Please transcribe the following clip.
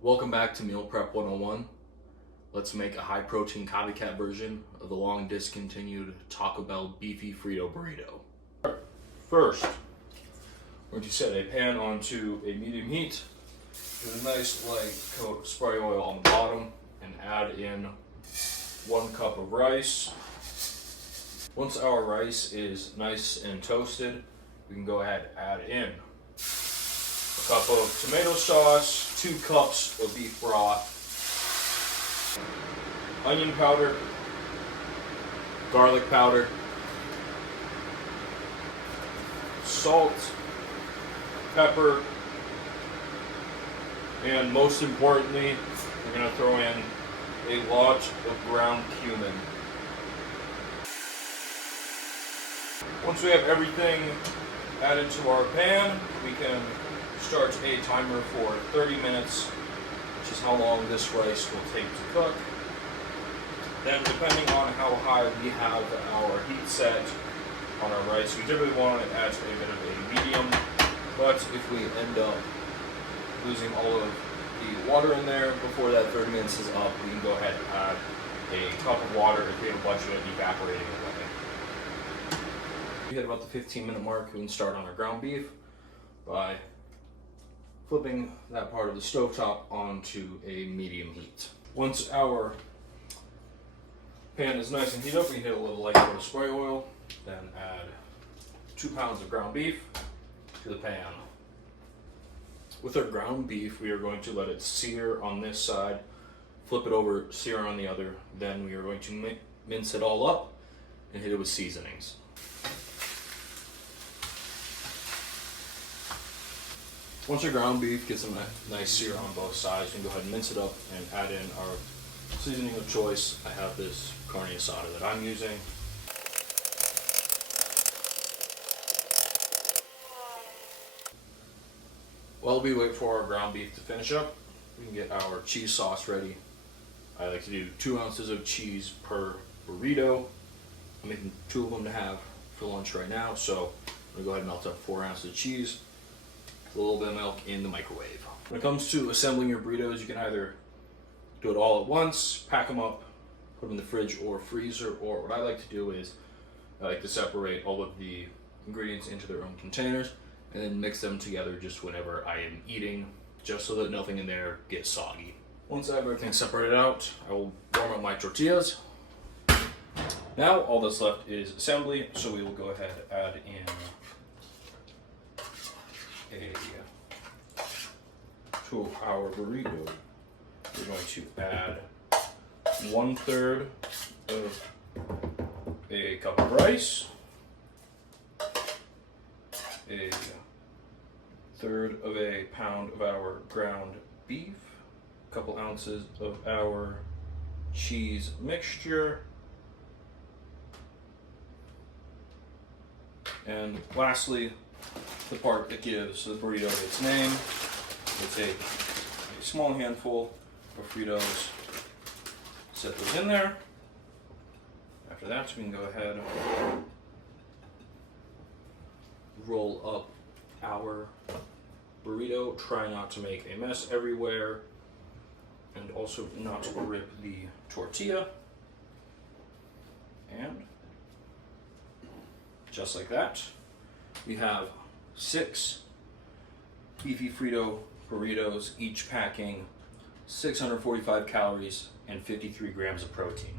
Welcome back to Meal Prep 101. Let's make a high protein copycat version of the long discontinued Taco Bell Beefy Frito Burrito. First, we're going to set a pan onto a medium heat with a nice light coat of spray oil on the bottom and add in 1 cup of rice. Once our rice is nice and toasted, we can go ahead and add in a cup of tomato sauce, 2 cups of beef broth, onion powder, garlic powder, salt, pepper, and most importantly, we're going to throw in a lot of ground cumin. Once we have everything added to our pan, we can start a timer for 30 minutes, which is how long this rice will take to cook. Then, depending on how high we have our heat set on our rice, we typically want to add a bit of a medium, but if we end up losing all of the water in there before that 30 minutes is up, we can go ahead and add a cup of water if we have a bunch of it evaporating away. We hit about the 15-minute mark, we can start on our ground beef by flipping that part of the stovetop onto a medium heat. Once our pan is nice and heated up, we hit a little light coat of spray oil, then add 2 pounds of ground beef to the pan. With our ground beef, we are going to let it sear on this side, flip it over, sear on the other, then we are going to mince it all up and hit it with seasonings. Once your ground beef gets a nice sear on both sides, you can go ahead and mince it up and add in our seasoning of choice. I have this carne asada that I'm using. While we wait for our ground beef to finish up, we can get our cheese sauce ready. I like to do 2 ounces of cheese per burrito. I'm making 2 of them to have for lunch right now, so I'm going to go ahead and melt up 4 ounces of cheese, a little bit of milk in the microwave. When it comes to assembling your burritos, you can either do it all at once, pack them up, put them in the fridge or freezer, or what I like to do is I like to separate all of the ingredients into their own containers and then mix them together just whenever I am eating, just so that nothing in there gets soggy. Once I have everything separated out, I will warm up my tortillas. Now all that's left is assembly, so we will go ahead and add in to our burrito. We're going to add 1/3 of a cup of rice, a 1/3 of a pound of our ground beef, a couple ounces of our cheese mixture, and lastly, the part that gives the burrito its name. We'll take a small handful of Fritos, set those in there. After that, we can go ahead and roll up our burrito. Try not to make a mess everywhere, and also not to rip the tortilla. And just like that, we have 6 Beefy Frito burritos, each packing 645 calories and 53 grams of protein.